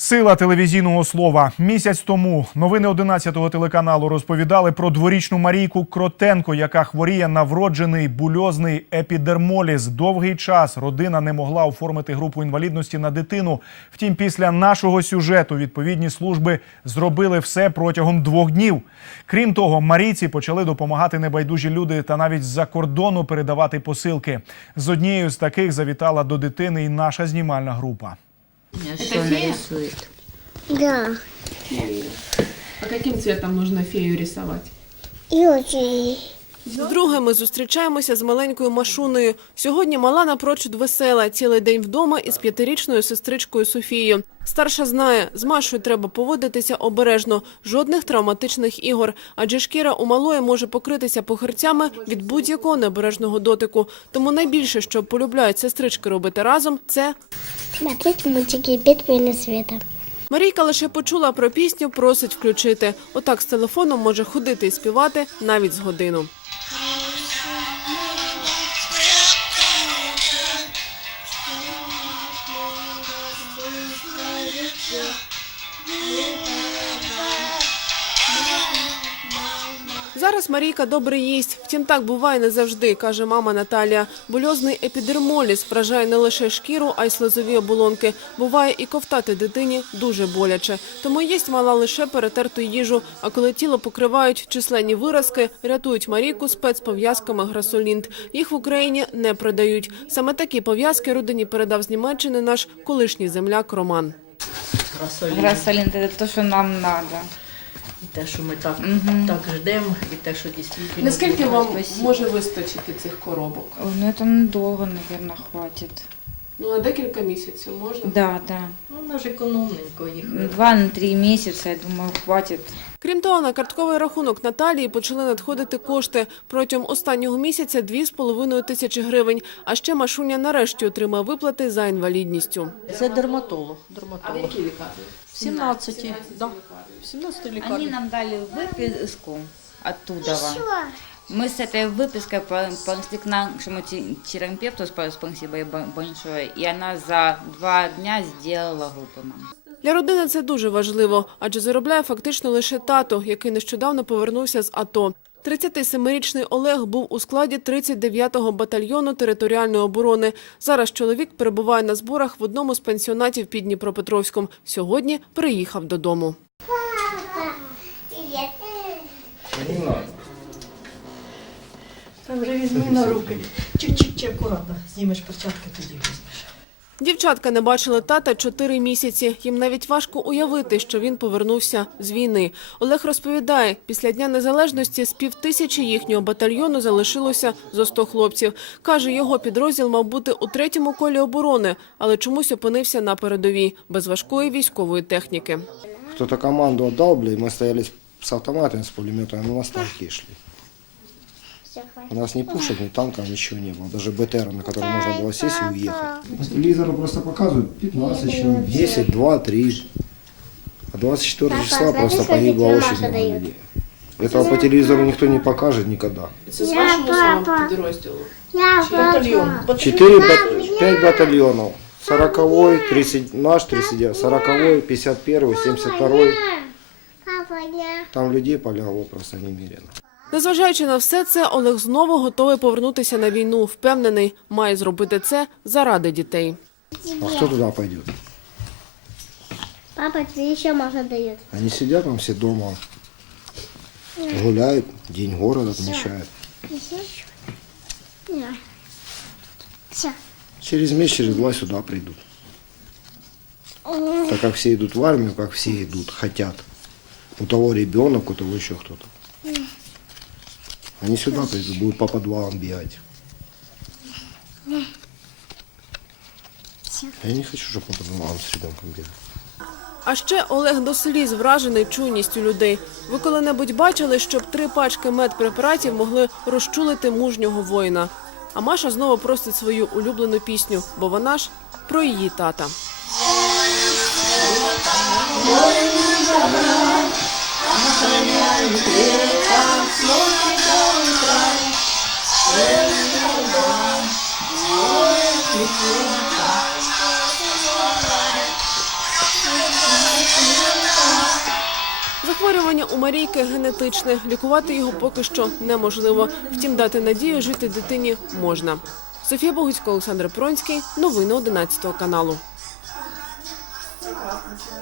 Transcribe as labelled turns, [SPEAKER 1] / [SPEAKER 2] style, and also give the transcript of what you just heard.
[SPEAKER 1] Сила телевізійного слова. Місяць тому новини 11-го телеканалу розповідали про дворічну Марійку Кротенко, яка хворіє на вроджений бульозний епідермоліз. Довгий час родина не могла оформити групу інвалідності на дитину. Втім, після нашого сюжету відповідні служби зробили все протягом двох днів. Крім того, Марійці почали допомагати небайдужі люди та навіть з-за кордону передавати посилки. З однією з таких завітала до дитини і наша знімальна група.
[SPEAKER 2] Что она рисует?
[SPEAKER 3] Да.
[SPEAKER 4] А каким цветом нужно фею рисовать?
[SPEAKER 3] И очень.
[SPEAKER 5] Вдруге ми зустрічаємося з маленькою Машуною. Сьогодні мала напрочуд весела, цілий день вдома із п'ятирічною сестричкою Софією. Старша знає, з Машою треба поводитися обережно, жодних травматичних ігор, адже шкіра у малої може покритися похирцями від будь-якого необережного дотику. Тому найбільше, що полюбляють сестрички робити разом, це
[SPEAKER 3] мультики Битвы света.
[SPEAKER 5] Марійка лише почула про пісню, просить включити. Отак з телефоном може ходити і співати навіть з годину. Зараз Марійка добре їсть. Втім, так буває не завжди, каже мама Наталія. Больозний епідермоліз вражає не лише шкіру, а й слизові оболонки. Буває і ковтати дитині дуже боляче. Тому їсть мала лише перетерту їжу. А коли тіло покривають численні виразки, рятують Марійку спецпов'язками Грасолінт. Їх в Україні не продають. Саме такі пов'язки родині передав з Німеччини наш колишній земляк Роман.
[SPEAKER 2] Грасолин, это то, что нам надо.
[SPEAKER 6] І те, що ми так, так ждемо, і те, що дійсно.
[SPEAKER 4] Наскільки вам може вистачити цих коробок?
[SPEAKER 2] Ой, ну это надолго, наверное, хватит.
[SPEAKER 4] Ну, а декілька місяців можна?
[SPEAKER 2] Да, да.
[SPEAKER 6] Ну, вона ж економненько їх.
[SPEAKER 2] Два на три месяца, я думаю, хватит.
[SPEAKER 5] Крім того, на картковий рахунок Наталії почали надходити кошти. Протягом останнього місяця – 2,5 тисячі гривень. А ще Машуня нарешті отримає виплати за інвалідністю.
[SPEAKER 6] Це дерматолог.
[SPEAKER 4] А в
[SPEAKER 6] дерматолог.
[SPEAKER 4] якій лікарні?
[SPEAKER 6] В 17-й, да. В 17-й
[SPEAKER 2] Они
[SPEAKER 6] лікарні.
[SPEAKER 2] нам дали выписку оттуда. Мы с этой выпиской по- понесли к нашему те- терапевту, сп- спасибо ей бо- большое, и она за два дня сделала группу нам.
[SPEAKER 5] Для родини це дуже важливо, адже заробляє фактично лише тато, який нещодавно повернувся з АТО. 37-річний Олег був у складі 39-го батальйону територіальної оборони. Зараз чоловік перебуває на зборах в одному з пенсіонатів під Дніпропетровськом. Сьогодні приїхав додому.
[SPEAKER 6] Та вже візьми на руки. Чик-чик-чик, акуратно. Знімеш перчатки, тоді візьмеш.
[SPEAKER 5] Дівчатка не бачили тата чотири місяці. Їм навіть важко уявити, що він повернувся з війни. Олег розповідає, після Дня Незалежності з півтисячі їхнього батальйону залишилося зо 100 хлопців. Каже, його підрозділ мав бути у третьому колі оборони, але чомусь опинився на передовій, без важкої військової техніки.
[SPEAKER 7] Кто-то команду отдал, бля, и мы стояли с автоматами, с пулеметами, мы на станки шли. У нас ни пушек, ни танков, ничего не было. Даже БТР, на котором можно было сесть и уехать. По телевизору просто показывают 15 человек, 10, 2, 3. А 24
[SPEAKER 3] Папа,
[SPEAKER 7] числа
[SPEAKER 3] знаешь,
[SPEAKER 7] просто погибло очень много людей. Этого по телевизору никто не покажет никогда.
[SPEAKER 4] Це з
[SPEAKER 3] Я
[SPEAKER 4] вашого самого
[SPEAKER 3] папа.
[SPEAKER 4] підрозділу?
[SPEAKER 6] Батальйон.
[SPEAKER 7] Четыре, бат- пять батальонов. 40-й, 30, наш 39, 40-й, 51-й, 72-й.
[SPEAKER 3] Папа, я.
[SPEAKER 7] Там людей полягло просто немерено.
[SPEAKER 5] Незважаючи на все це, Олег знову готовий повернутися на війну. Впевнений, має зробити це заради дітей.
[SPEAKER 7] А кто туда пойдет?
[SPEAKER 3] Папа, тебе еще Маша дает.
[SPEAKER 7] Они сидят там все дома, гуляют, день города отмечают.
[SPEAKER 3] Еще? Да. Все.
[SPEAKER 7] Через месяц, через два сюда придут. Так как все идут в армию, как все идут, хотят. У того ребенок, у того еще кто-то. Они сюда придут, будут по подвалам бегать. Я не хочу, чтобы по подвалам с ребенком бегать.
[SPEAKER 5] А ще Олег до сліз вражений чуйністю людей. Ви коли-небудь бачили, щоб три пачки медпрепаратів могли розчулити мужнього воїна. А Маша знову просить свою улюблену пісню, бо вона ж про її тата. Захворювання у Марійки генетичне. Лікувати його поки що неможливо. Втім, дати надію жити дитині можна. Софія Богуцько, Олександр Пронський, новини 11 каналу.